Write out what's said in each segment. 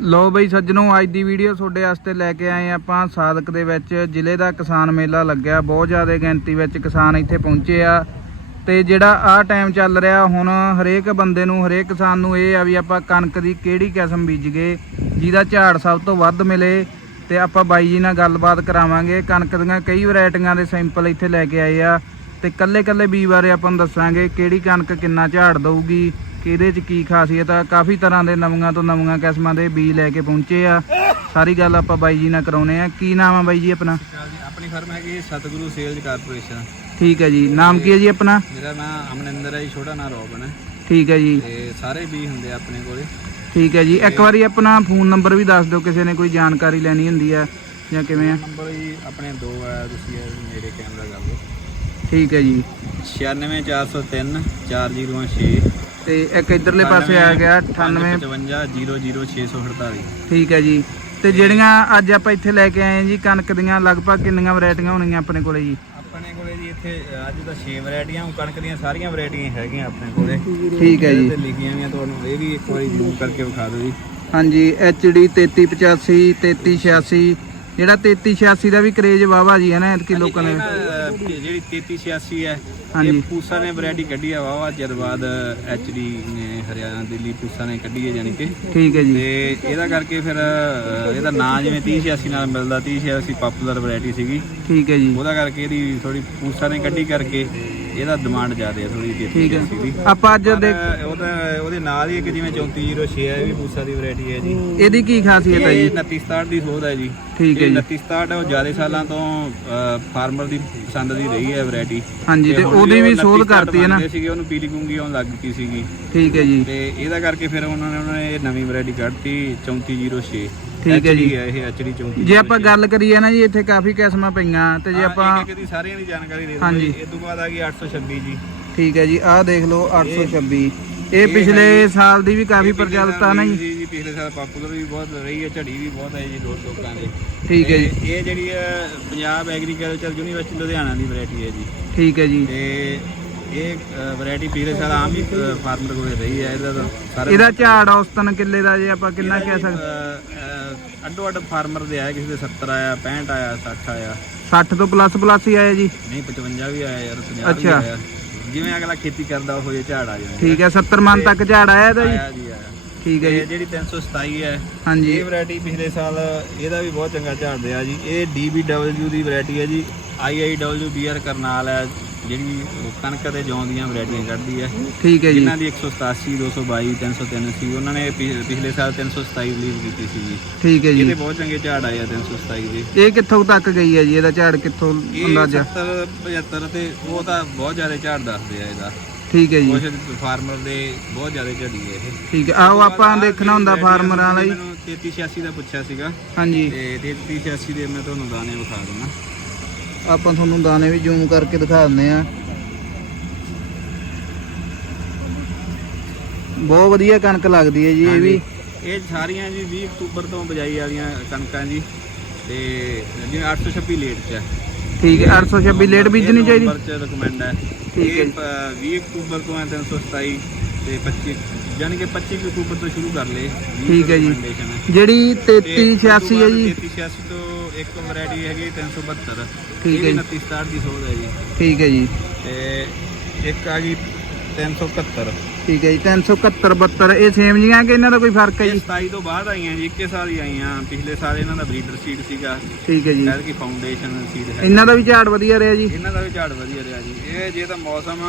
ਲੋ ਬਈ ਸੱਜਣੋ, ਅੱਜ ਦੀ ਵੀਡੀਓ ਤੁਹਾਡੇ ਵਾਸਤੇ ਲੈ ਕੇ ਆਏ ਆਪਾਂ ਸਾਦਕ ਦੇ ਵਿੱਚ, ਜ਼ਿਲ੍ਹੇ ਦਾ ਕਿਸਾਨ ਮੇਲਾ ਲੱਗਿਆ, ਬਹੁਤ ਜ਼ਿਆਦਾ ਗਿਣਤੀ ਵਿੱਚ ਕਿਸਾਨ ਇੱਥੇ ਪਹੁੰਚੇ ਆ। ਤੇ ਜਿਹੜਾ ਆਹ ਟਾਈਮ ਚੱਲ ਰਿਹਾ, ਹੁਣ ਹਰੇਕ ਬੰਦੇ ਨੂੰ, ਹਰੇਕ ਕਿਸਾਨ ਨੂੰ ਇਹ ਆ ਵੀ ਆਪਾਂ ਕਣਕ ਦੀ ਕਿਹੜੀ ਕਿਸਮ ਬੀਜੀਏ ਜਿਹਦਾ ਝਾੜ ਸਭ ਤੋਂ ਵੱਧ ਮਿਲੇ। ਤੇ ਆਪਾਂ ਬਾਈ ਜੀ ਨਾਲ ਗੱਲਬਾਤ ਕਰਾਵਾਂਗੇ, ਕਣਕ ਦੀਆਂ ਕਈ ਵੈਰਾਈਟੀਆਂ ਦੇ ਸੈਂਪਲ ਇੱਥੇ ਲੈ ਕੇ ਆਏ ਆ। ਤੇ ਕੱਲੇ ਕੱਲੇ ਬੀ ਬਾਰੇ ਆਪਾਂ ਨੂੰ ਦੱਸਾਂਗੇ, ਕਿਹੜੀ ਕਣਕ ਕਿੰਨਾ ਝਾੜ ਦਊਗੀ ਕਿਹਦੇ ਚ ਕੀ ਖਾਸੀਅਤ ਆ? ਕਾਫੀ ਤਰ੍ਹਾਂ ਦੇ ਨਵੀਆਂ ਤੋਂ ਨਵੀਆਂ ਕਿਸਮਾਂ ਦੇ ਬੀਜ ਲੈ ਕੇ ਪਹੁੰਚੇ ਆ। ਸਾਰੀ ਗੱਲ ਆਪਾਂ ਬਾਈ ਜੀ ਨਾਲ ਕਰਾਉਨੇ ਆ। ਕੀ ਨਾਮ ਆ ਬਾਈ ਜੀ ਆਪਣਾ? ਆਪਣੀ ਫਰਮ ਹੈਗੀ ਸਤਿਗੁਰੂ ਸੇਲਜ਼ ਕਾਰਪੋਰੇਸ਼ਨ। ਠੀਕ ਹੈ ਜੀ। ਨਾਮ ਕੀ ਹੈ ਜੀ ਆਪਣਾ? ਮੇਰਾ ਨਾਮ ਅਮਨਿੰਦਰ ਹੈ ਜੀ ਛੋਟਾ ਨਾਮ ਰੋਬਨ ਹੈ ਠੀਕ ਹੈ ਜੀ। ਤੇ ਸਾਰੇ ਵੀ ਹੁੰਦੇ ਆ ਆਪਣੇ ਕੋਲੇ। ਠੀਕ ਹੈ ਜੀ। ਇੱਕ ਵਾਰੀ ਆਪਣਾ ਫੋਨ ਨੰਬਰ ਵੀ ਦੱਸ ਦਿਓ ਕਿਸੇ ਨੇ ਕੋਈ ਜਾਣਕਾਰੀ ਲੈਣੀ ਹੁੰਦੀ ਆ ਜਾਂ ਕਿਵੇਂ ਆ? ਨੰਬਰ ਜੀ ਆਪਣੇ ਦੋ ਹੈ ਤੁਸੀਂ ਨੇੜੇ ਕੈਮਰਾ ਕਰ ਲਓ ਠੀਕ ਹੈ ਜੀ। 96403 406 ਤੇ ਇੱਕ ਇਧਰਲੇ ਪਾਸੇ ਆ ਗਿਆ 98 00648 ਠੀਕ ਹੈ ਜੀ। ਤੇ ਜਿਹੜੀਆਂ ਅੱਜ ਆਪਾਂ ਇੱਥੇ ਲੈ ਕੇ ਆਏ ਜੀ ਕਣਕ ਦੀਆਂ ਲਗਭਗ ਕਿੰਨੀਆਂ ਵੈਰਾਈਟੀਆਂ ਹੋਣਗੀਆਂ ਆਪਣੇ ਕੋਲੇ ਜੀ? ਆਪਣੇ ਕੋਲੇ ਜੀ ਇੱਥੇ ਅੱਜ ਤਾਂ 6 ਵੈਰਾਈਟੀਆਂ ਕਣਕ ਦੀਆਂ ਸਾਰੀਆਂ ਵੈਰਾਈਟੀਆਂ ਹੈਗੀਆਂ ਆਪਣੇ ਕੋਲੇ। ਠੀਕ ਹੈ ਜੀ। ਤੇ ਲਿਖੀਆਂ ਵੀ ਤੁਹਾਨੂੰ ਇਹ ਵੀ ਇੱਕ ਵਾਰੀ ਜ਼ੂਮ ਕਰਕੇ ਵਿਖਾ ਦਿਓ ਜੀ। ਹਾਂਜੀ HD 3385 3386 ਜਿਹੜਾ 3386 ਦਾ ਵੀ ਕਰੇਜ ਵਾਵਾ ਜੀ ਹੈ ਨਾ ਐਤਕੀ ਲੋਕਾਂ ਨੇ ਜਿਹੜੀ 3386 ਹੈ ਹਾਂਜੀ। ਇਹ ਪੂਸਾ ਨੇ ਵੈਰਾਈਟੀ ਕੱਢੀ ਆ ਵਾਵਾ ਚਿਰ ਬਾਅਦ ਐਚਡੀ ਨੇ ਹਰਿਆਣਾ ਦਿੱਲੀ ਪੂਸਾ ਨੇ ਕੱਢੀ ਹੈ ਯਾਨੀ ਕਿ। ਠੀਕ ਹੈ ਜੀ। ਤੇ ਇਹਦਾ ਕਰਕੇ ਫਿਰ ਅਹ, ਇਹਦਾ ਨਾਂ ਜਿਵੇਂ 3086 ਨਾਲ ਮਿਲਦਾ 3086 ਪਪੂਲਰ ਵੈਰਾਈਟੀ ਸੀਗੀ। ਠੀਕ ਹੈ ਜੀ। ਉਹਦਾ ਕਰਕੇ ਇਹਦੀ ਥੋੜੀ ਪੂਸਾ ਨੇ ਕੱਢੀ ਕਰਕੇ ਇਹਦਾ ਡਿਮਾਂਡ ਜ਼ਿਆਦਾ ਹੈ ਥੋੜੀ ਠੀਕ ਹੈ। 3386 ਦੀ। ਆਪਾਂ ਅੱਜ ਪਰ ਦੇਖ ਉਹਦਾ ਉਹਦੇ ਨਾਲ ਹੀ ਇੱਕ ਜਿਵੇਂ 3406 ਹੈ ਇਹ ਵੀ ਪੂਸਾ ਦੀ ਵੈਰਾਈਟੀ ਹੈ ਜੀ। ਇਹਦੀ ਕੀ ਖਾਸੀਅਤ ਹੈ ਇਹ ਜੀ 2967 ਦੀ ਸੋਧ ਹੈ ਜੀ। ਠੀਕ ਹੈ ਇਹ ਜੀ। 2967 ਹੈ ਉਹ ਜ਼ਿਆਦਾ ਸਾਲਾਂ ਤੋਂ ਫਾਰਮਰ ਦੀ ਪਸੰਦ ਦੀ ਰਹੀ ਹੈ ਵੈਰਾਈਟੀ ਹਾਂਜੀ ਤੇ ਉਹਦੀ ਵੀ ਸੋਧ ਕਰਤੀ ਹੈ ਨਾ। ਸੀਗੇ ਉਹਨੂੰ ਪੀਲੀ ਗੁੰਗੀ ਆਉਣ ਲੱਗ ਗਈ ਸੀਗੀ। ਠੀਕ ਹੈ ਜੀ। ਤੇ ਇਹਦਾ ਕਰਕੇ ਫਿਰ ਉਹਨਾਂ ਨੇ ਉਹਨਾਂ ਨੇ ਇਹ ਨਵੀਂ ਵੈਰਾਈਟੀ ਕੱਢਤੀ 3406 ਠੀਕ ਹੈ ਜੀ। ਇਹ ਐਚਡੀ 34 ਜੇ ਆਪਾਂ ਗੱਲ ਕਰੀਏ ਨਾ ਜੀ ਇੱਥੇ ਕਾਫੀ ਕਿਸਮਾਂ ਪਈਆਂ ਤੇ ਜੇ ਆਪਾਂ ਇੱਕ ਦੀ ਸਾਰਿਆਂ ਦੀ ਜਾਣਕਾਰੀ ਦੇ। ਜੀ। ਇਹ ਤੋਂ ਬਾਅਦ ਆ ਗਈ 826 ਜੀ। ਠੀਕ ਹੈ ਜੀ ਆਹ ਦੇਖ ਲਓ 826 ਇਹ ਪਿਛਲੇ ਸਾਲ ਦੀ ਵੀ ਕਾਫੀ ਪ੍ਰਚਲਿਤ ਆ ਨਾ ਜੀ। ਜੀ ਪਿਛਲੇ ਸਾਲ ਪਾਪੂਲਰ ਵੀ ਬਹੁਤ ਰਹੀ ਹੈ ਝੜੀ ਵੀ ਬਹੁਤ ਹੈ ਜੀ ਲੋਕਾਂ ਦੇ। ਠੀਕ ਹੈ ਜੀ। ਇਹ ਜਿਹੜੀ ਹੈ ਪੰਜਾਬ ਐਗਰੀਕਲਚਰ ਯੂਨੀਵਰਸਿਟੀ ਲੁਧਿਆਣਾ ਦੀ ਵੈਰਾਈਟੀ ਹੈ ਜੀ। ਠੀਕ ਹੈ ਜੀ। ਤੇ ਇਹ ਵੈਰਾਈਟੀ ਪਿਛਲੇ ਸਾਲ ਆਮ ਹੀ ਫਾਰਮਰ ਕੋਲੇ ਰਹੀ ਹੈ ਇਹਦਾ ਤਾਂ ਸਾਰੇ ਇਹਦਾ ਝਾੜ ਔਸਤਨ ਕਿੱਲੇ ਦਾ ਜੇ ਆਪਾਂ ਕਿੰਨਾ ਕਹਿ ਸਕਦੇ ਅੱਡੋ ਅੱਡ ਫਾਰਮਰ ਦੇ ਆਇਆ ਕਿਸੇ ਦੇ 70 ਆਇਆ 65 ਆਇਆ 60 ਆਇਆ। 60 ਤੋਂ ਪਲੱਸ ਪਲੱਸ ਹੀ ਆਇਆ ਜੀ। ਨਹੀਂ 55 ਵੀ ਆਇਆ ਯਾਰ 50 ਵੀ। ਆਇਆ। ਜਿਵੇਂ ਅਗਲਾ ਖੇਤੀ ਕਰਦਾ ਉਹ ਜੇ ਝਾੜ ਆ ਜਾਂਦਾ ਠੀਕ ਹੈ 70 ਮਨ ਤੱਕ ਝਾੜ ਆਇਆ ਇਹਦਾ ਜੀ। ਆਇਆ ਜੀ ਆਇਆ। ਠੀਕ ਹੈ ਜੀ। ਜਿਹੜੀ 327 ਹੈ ਹਾਂਜੀ। ਇਹ ਵੈਰਾਈਟੀ ਪਿਛਲੇ ਸਾਲ ਇਹਦਾ ਵੀ ਬਹੁਤ ਚੰਗਾ ਝਾੜ ਰਿਹਾ ਜੀ। ਇਹ DBW ਦੀ ਵੈਰਾਈਟੀ ਹੈ ਜੀ। IIW BR ਕਰਨਾਲ ਹੈ ਜਿਹੜੀ ਕਣਕ ਤੇ ਜੌਂ ਦੀਆਂ ਵੈਰਾਈਟੀਆਂ ਕੱਢਦੀ ਹੈ। ਠੀਕ ਹੈ ਜੀ। ਜਿਨ੍ਹਾਂ ਦੀ 187 222 303 ਸੀ ਉਹਨਾਂ ਨੇ ਪਿਛਲੇ ਸਾਲ 327 ਰਿਲੀਜ਼ ਕੀਤੀ ਸੀ ਜੀ। ਠੀਕ ਹੈ ਇਹਦੇ ਜੀ ਬਹੁਤ ਚੰਗੇ ਝਾੜ ਆਏ ਆ 327 ਦੇ। ਇਹ ਕਿੱਥੋਂ ਤੱਕ ਗਈ ਹੈ ਜੀ? ਇਹਦਾ ਝਾੜ ਕਿੱਥੋਂ ਅੰਦਾਜ਼ਾ? 70 75 ਤੇ ਉਹ ਤਾਂ ਬਹੁਤ ਜ਼ਿਆਦਾ ਝਾੜ ਦੱਸਦੇ ਆ ਇਹਦਾ। ਠੀਕ ਹੈ ਜੀ। ਕੁਝ ਫਾਰਮਰ ਦੇ ਬਹੁਤ ਜ਼ਿਆਦਾ ਝੜੀ ਹੈ ਇਹ। ਠੀਕ ਹੈ। ਆਓ ਆਪਾਂ ਦੇਖਣਾ ਹੁੰਦਾ ਫਾਰਮਰਾਂ ਲਈ ਮੈਨੂੰ 3386 ਦਾ ਪੁੱਛਿਆ ਸੀਗਾ। ਹਾਂਜੀ। ਤੇ 3386 ਦੇ ਮੈਂ ਤੁਹਾਨੂੰ ਦਾਣੇ ਵਿਖਾ ਦਿੰਦਾ। ਆਪਾਂ ਤੁਹਾਨੂੰ ਦਾਣੇ ਵੀ ਜ਼ੂਮ ਕਰਕੇ ਦਿਖਾ ਦਿੰਦੇ ਆ ਬਹੁਤ ਵਧੀਆ ਕਣਕ ਲੱਗਦੀ ਹੈ ਜੀ ਇਹ ਵੀ। ਇਹ ਸਾਰੀਆਂ ਜੀ 20 ਅਕਤੂਬਰ ਤੋਂ ਬਜਾਈ ਵਾਲੀਆਂ ਕਣਕਾਂ ਜੀ। ਤੇ ਜਿਵੇਂ 826 ਲੇਟ ਚ ਹੈ। ਠੀਕ ਹੈ 826 ਲੇਟ ਬੀਜਣੀ ਚਾਹੀਦੀ। ਨਵੰਬਰ ਚ ਰეკਮੈਂਡ ਹੈ। ਠੀਕ ਹੈ ਇਹ ਪ- 20 ਅਕਤੂਬਰ ਤੋਂ ਹੈ 327 ਤੇ 25 ਯਾਨੀ ਕਿ 25 ਅਕਤੂਬਰ ਤੋਂ ਸ਼ੁਰੂ ਕਰ ਲਏ। ਠੀਕ ਹੈ ਜੀ। ਜਿਹੜੀ 3386 ਹੈ ਜੀ। 3386 ਤੋਂ ਇੱਕ ਵੈਰਾਈਟੀ ਹੈਗੀ 372 ਠੀਕ ਹੈ ਜੀ। 2967 ਦੀ ਸੋਧ ਹੈ ਜੀ। ਠੀਕ ਹੈ ਜੀ। ਤੇ ਇੱਕ ਆ ਗਈ 371 ਠੀਕ ਹੈ ਜੀ 371 72 ਇਹ ਸੇਮ ਜੀਆਂ ਕਿ ਇਹਨਾਂ ਦਾ ਕੋਈ ਫ਼ਰਕ ਹੈ ਇਹ ਜੀ? 27 ਤੋਂ ਬਾਅਦ ਆਈਆਂ ਜੀ ਇੱਕੇ ਸਾਲ ਹੀ ਆਈਆਂ। ਪਿਛਲੇ ਸਾਲ ਇਹਨਾਂ ਦਾ ਬਰੀਡਰ ਸੀਡ ਸੀਗਾ। ਠੀਕ ਹੈ ਜੀ। ਸ਼ਾਇਦ ਕਿ ਫਾਊਂਡੇਸ਼ਨ ਸੀਡ ਹੈ ਇਹਨਾਂ ਦਾ ਵੀ ਝਾੜ ਵਧੀਆ ਰਿਹਾ ਜੀ? ਇਹਨਾਂ ਦਾ ਵੀ ਝਾੜ ਵਧੀਆ ਰਿਹਾ ਜੀ। ਇਹ ਜੇ ਤਾਂ ਮੌਸਮ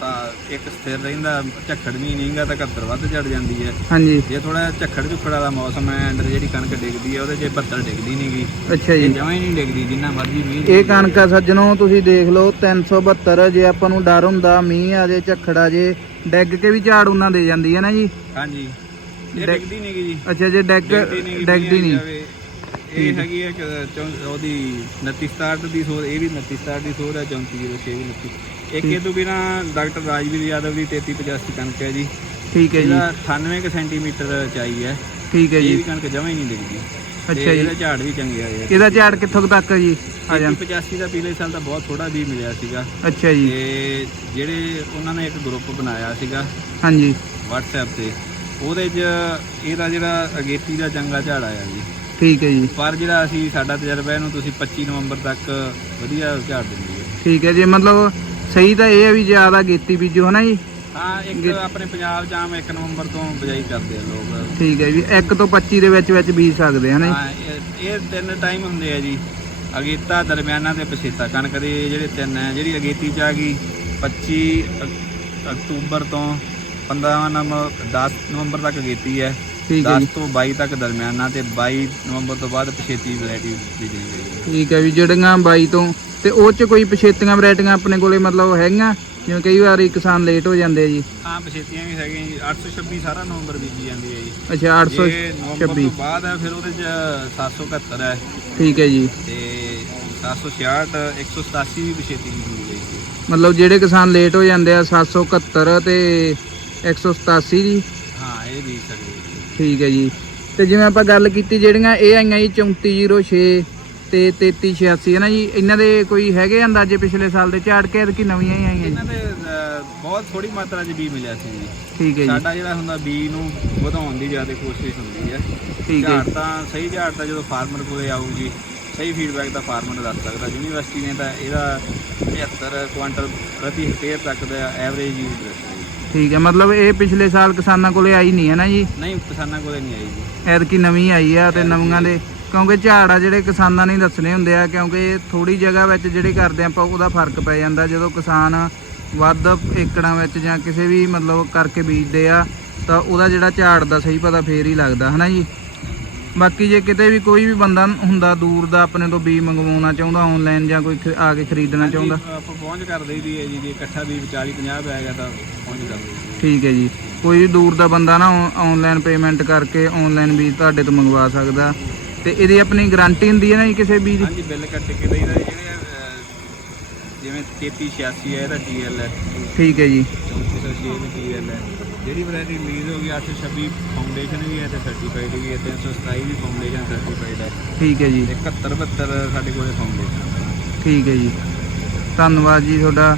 ਸਾ- ਇੱਕ ਸਥਿਰ ਰਹਿੰਦਾ ਝੱਖੜ ਵੀ ਨਹੀਂਗਾ ਤਾਂ 71 ਵੱਧ ਝੜ ਜਾਂਦੀ ਹੈ। ਹਾਂਜੀ। ਜੇ ਥੋੜਾ ਝੱਖੜ ਝੁੱਖੜ ਵਾਲਾ ਮੌਸਮ ਹੈ ਅੰਦਰ ਜਿਹੜੀ ਕਣਕ ਡਿੱਗਦੀ ਹੈ ਉਹਦੇ 'ਚ 72 ਡਿੱਗਦੀ ਨਹੀਂਗੀ ਅੱਛਾ ਇਹ ਜੀ ਜਮਾਂ ਹੀ ਨਹੀਂ ਡਿੱਗਦੀ ਜਿੰਨਾ ਮਰਜ਼ੀ ਮੀਂਹ ਇਹ ਕਣਕਾ ਸੱਜਣੋ ਤੁਸੀਂ ਦੇਖ ਲਓ 372 ਜੇ ਆਪਾਂ ਨੂੰ ਡਰ ਹੁੰਦਾ ਮੀਂਹ ਆ ਜੇ ਝੱਖੜ ਆ ਜੇ ਡੈਗ ਕੇ ਵੀ ਝਾੜ ਉਹਨਾਂ ਦੇ ਜਾਂਦੀ ਹੈ ਨਾ ਜੀ? ਹਾਂਜੀ। ਇਹ ਡਿੱਗ- ਡਿੱਗਦੀ ਨਹੀਂਗੀ ਜੀ। ਅੱਛਾ ਜੇ ਡੈਗ ਡਿੱਗਦੀ ਨਹੀਂ। ਇਹ ਹੈਗੀ ਹੈ ਕਿ ਚੌਂ- ਉਹਦੀ 2967 ਦੀ ਸੋਧ ਇਹ ਵੀ 2967 ਦੀ ਸੋਧ ਹੈ 3406 ਵੀ 29 ਇੱਕ ਇਹ ਤੋਂ ਬਿਨਾ ਡਾਕਟਰ ਰਾਜਵੀਰ ਯਾਦਵ ਦੀ 3385 ਕਣਕ ਹੈ ਜੀ। ਠੀਕ ਹੈ ਜੀ। ਇਹਦਾ 98 ਕੁ ਸੈਂਟੀਮੀਟਰ ਚਾਈ ਹੈ। ਠੀਕ ਹੈ ਇਹ ਜੀ। ਵੀ ਕਣਕ ਜਮਾਂ ਹੀ ਨਹੀਂ ਡਿੱਗਦੀ। ਅੱਛਾ ਜੀ। ਇਹਦਾ ਝਾੜ ਵੀ ਚੰਗੇ ਆਏ ਆ। ਇਹਦਾ ਝਾੜ ਕਿੱਥੋਂ ਕੁ ਤੱਕ ਹੈ ਜੀ ਆ ਜਾ 85 ਦਾ ਪਿਛਲੇ ਸਾਲ ਤਾਂ ਬਹੁਤ ਥੋੜਾ ਵੀ ਮਿਲਿਆ ਸੀਗਾ। ਅੱਛਾ ਜੀ। ਤੇ ਜਿਹੜੇ ਉਹਨਾਂ ਨੇ ਇੱਕ ਗਰੁੱਪ ਬਣਾਇਆ ਸੀਗਾ ਹਾਂਜੀ। WhatsApp ਤੇ ਉਹਦੇ 'ਚ ਇਹਦਾ ਜਿਹੜਾ ਅਗੇਤੀ ਦਾ ਚੰਗਾ ਝਾੜ ਆਇਆ ਜੀ। ਠੀਕ ਹੈ ਜੀ। ਪਰ ਜਿਹੜਾ ਅਸੀਂ ਸਾਡਾ ਤਜਰਬਾ ਇਹਨੂੰ ਤੁਸੀਂ 25 ਨਵੰਬਰ ਤੱਕ ਵਧੀਆ ਝਾੜ ਦਿੰਦੀ ਹੈ। ਠੀਕ ਹੈ ਜੀ ਮਤਲਬ ਸਹੀ ਤਾਂ ਇਹ ਹੈ ਵੀ ਜ਼ਿਆਦਾ ਗੇਤੀ ਬੀਜੋ ਹਨਾ ਜੀ? ਹਾਂ ਇੱਕ ਆਪਣੇ ਪੰਜਾਬ ਆਮ 1 ਨਵੰਬਰ ਤੋਂ ਬਜਾਈ ਕਰਦੇ ਆ ਲੋਕ। ਠੀਕ ਹੈ ਜੀ 1 ਤੋਂ 25 ਦੇ ਵਿੱਚ ਵਿੱਚ ਬੀਜ ਸਕਦੇ ਹਨਾ ਜੀ? ਹਾਂ ਇਹ- ਇਹ ਤਿੰਨ ਟਾਈਮ ਹੁੰਦੇ ਆ ਜੀ। ਅਗੇਤਾ ਦਰਮਿਆਨਾ ਤੇ ਪਛੇਤਾ ਕਣਕ ਦੇ ਜਿਹੜੇ ਤਿੰਨ ਹੈ ਜਿਹੜੀ ਅਗੇਤੀ ਚ ਆ ਗਈ 25 ਅਕ- ਅਕਤੂਬਰ ਤੋਂ 15 ਨਵੰਬਰ 10 ਨਵੰਬਰ ਤੱਕ ਅਗੇਤੀ ਹੈ। ਠੀਕ ਹੈ 10 ਜੀ ਤੋਂ 22 ਤੱਕ ਦਰਮਿਆਨਾ ਤੇ 22 ਨਵੰਬਰ ਤੋਂ ਬਾਅਦ ਪਛੇਤੀ ਵੈਰਾਈਟੀ ਬੀਜਣੀ ਚਾਹੀਦੀ ਠੀਕ ਹੈ ਵੀ ਜਿਹੜੀਆਂ 22 ਤੋਂ ਤੇ ਉਹ ਚ ਕੋਈ ਪਛੇਤੀਆਂ ਵੈਰਾਈਟੀਆਂ ਆਪਣੇ ਕੋਲੇ ਮਤਲਬ ਹੈਗੀਆਂ? ਜਿਵੇਂ ਕਈ ਵਾਰੀ ਕਿਸਾਨ ਲੇਟ ਹੋ ਜਾਂਦੇ ਆ ਜੀ। ਹਾਂ ਪਛੇਤੀਆਂ ਵੀ ਹੈਗੀਆਂ ਜੀ। 826 ਸਾਰਾ ਨਵੰਬਰ ਬੀਜੀ ਜਾਂਦੀ ਹੈ ਜੀ। ਅੱਛਾ ਜੇ ਨਵੰਬਰ 826 ਤੋਂ ਬਾਅਦ ਹੈ ਫਿਰ ਉਹਦੇ ਚ 771 ਹੈ। ਠੀਕ ਹੈ ਜੀ। ਤੇ 766 187 ਵੀ ਪਛੇਤੀ ਬੀਜੀ ਗਈ ਸੀ ਮਤਲਬ ਜਿਹੜੇ ਕਿਸਾਨ ਲੇਟ ਹੋ ਜਾਂਦੇ ਆ 771 ਤੇ 187 ਜੀ। ਹਾਂ ਇਹ ਬੀਜ ਸਕਦੇ ਜੀ। ਠੀਕ ਹੈ ਜੀ। ਤੇ ਜਿਵੇਂ ਆਪਾਂ ਗੱਲ ਕੀਤੀ ਜਿਹੜੀਆਂ ਇਹ ਆਈਆਂ ਜੀ 3406 ਤੇ 3386 ਹੈ ਨਾ ਜੀ। ਇਹਨਾਂ ਦੇ ਕੋਈ ਹੈਗੇ ਅੰਦਾਜ਼ੇ ਪਿਛਲੇ ਸਾਲ ਦੇ? ਝਾੜ ਕੇ ਕਿ ਨਵੀਆਂ ਹੀ ਆਈਆਂ ਜੀ। ਇਹਨਾਂ ਦੇ ਬਹੁਤ ਥੋੜੀ ਮਾਤਰਾ 'ਚ ਬੀ ਮਿਲਿਆ ਸੀ ਜੀ। ਠੀਕ ਹੈ ਜੀ। ਸਾਡਾ ਜਿਹੜਾ ਹੁੰਦਾ ਬੀ ਨੂੰ ਵਧਾਉਣ ਦੀ ਜ਼ਿਆਦਾ ਕੋਸ਼ਿਸ਼ ਹੁੰਦੀ ਹੈ। ਠੀਕ ਹੈ ਝਾੜ ਤਾਂ ਸਹੀ ਝਾੜ ਤਾਂ ਜਦੋਂ ਫਾਰਮਰ ਕੋਲੇ ਆਊ ਜੀ ਸਹੀ ਫੀਡਬੈਕ ਤਾਂ ਫਾਰਮਰ ਦੱਸ ਸਕਦਾ। ਯੂਨੀਵਰਸਿਟੀ ਨੇ ਤਾਂ ਇਹਦਾ 75 ਕੁਆਂਟਲ ਪ੍ਰਤੀ ਹੈਕਟੇਅਰ ਤੱਕ ਦਾ ਐਵਰੇਜ ਯੂਜ਼ ਦੱਸਿਆ ਜੀ। ਠੀਕ ਹੈ ਮਤਲਬ ਇਹ ਪਿਛਲੇ ਸਾਲ ਕਿਸਾਨਾਂ ਕੋਲੇ ਆਈ ਨਹੀਂ ਹੈ ਨਾ ਜੀ? ਨਹੀਂ ਕਿਸਾਨਾਂ ਕੋਲੇ ਨਹੀਂ ਆਈ ਜੀ। ਐਤਕੀ ਨਵੀਂ ਆਈ ਆ ਤੇ ਨਵੀਆਂ ਦੇ ਕਿਉਂਕਿ ਝਾੜ ਆ ਜਿਹੜੇ ਕਿਸਾਨਾਂ ਨੇ ਦੱਸਣੇ ਹੁੰਦੇ ਆ ਕਿਉਂਕਿ ਥੋੜੀ ਜਗ੍ਹਾ ਵਿੱਚ ਜਿਹੜੇ ਕਰਦੇ ਆਪਾਂ ਉਹਦਾ ਫ਼ਰਕ ਪੈ ਜਾਂਦਾ। ਜਦੋਂ ਕਿਸਾਨ ਵੱਧ ਏਕੜਾਂ ਵਿੱਚ ਜਾਂ ਕਿਸੇ ਵੀ ਮਤਲਬ ਕਰਕੇ ਬੀਜਦੇ ਆ ਤਾਂ ਉਹਦਾ ਜਿਹੜਾ ਝਾੜ ਦਾ ਸਹੀ ਪਤਾ ਫੇਰ ਹੀ ਲੱਗਦਾ ਹਨਾ ਜੀ? ਬਾਕੀ ਜੇ ਕਿਤੇ ਵੀ ਕੋਈ ਵੀ ਬੰਦਾ ਹੁੰਦਾ ਦੂਰ ਦਾ ਆਪਣੇ ਤੋਂ ਬੀਜ ਮੰਗਵਾਉਣਾ ਚਾਹੁੰਦਾ ਆਨਲਾਈਨ ਜਾਂ ਕੋਈ ਆ ਕੇ ਖਰੀਦਣਾ ਚਾਹੁੰਦਾ। ਆਪਾਂ ਪਹੁੰਚ ਕਰ ਦਈਦੀ ਹੈ ਜੀ ਜੇ ਇਕੱਠਾ ਵੀ 40 50 ਪੈ ਗਿਆ ਤਾਂ ਪਹੁੰਚ ਕਰ ਦਈਦੀ ਠੀਕ ਹੈ ਜੀ। ਕੋਈ ਵੀ ਦੂਰ ਦਾ ਬੰਦਾ ਨਾ ਆਨਲਾਈਨ ਪੇਮੈਂਟ ਕਰਕੇ ਆਨਲਾਈਨ ਬੀਜ ਤੁਹਾਡੇ ਤੋਂ ਮੰਗਵਾ ਸਕਦਾ। ਤੇ ਇਹਦੀ ਆਪਣੀ ਗਾਰੰਟੀ ਹੁੰਦੀ ਹੈ ਨਾ ਜੀ ਕਿਸੇ ਬੀਜ ਦੀ? ਹਾਂਜੀ ਬਿੱਲ ਕੱਟ ਕੇ ਦਈਦਾ ਜੀ, ਜਿਹੜੇ ਅਹ, ਜਿਵੇਂ 3386 ਹੈ ਇਹਦਾ ਟੀਐਲ ਹੈ। ਠੀਕ ਹੈ ਜੀ। 3406 ਵੀ ਟੀਐਲ ਹੈ। ਜਿਹੜੀ ਵੈਰਾਈਟੀ ਰਿਲੀਜ਼ ਹੋ ਗਈ 826 ਫਾਊਂਡੇਸ਼ਨ ਵੀ ਹੈ ਤੇ ਸਰਟੀਫਾਈਡ ਵੀ ਹੈ 327 ਵੀ ਫਾਊਂਡੇਸ਼ਨ ਸਰਟੀਫਾਈਡ ਹੈ। ਠੀਕ ਹੈ ਜੀ। ਤੇ 71 72 ਸਾਡੇ ਕੋਲੇ ਫਾਊਂਡੇਸ਼ਨ ਠੀਕ ਹੈ ਜੀ। ਧੰਨਵਾਦ ਜੀ ਤੁਹਾਡਾ।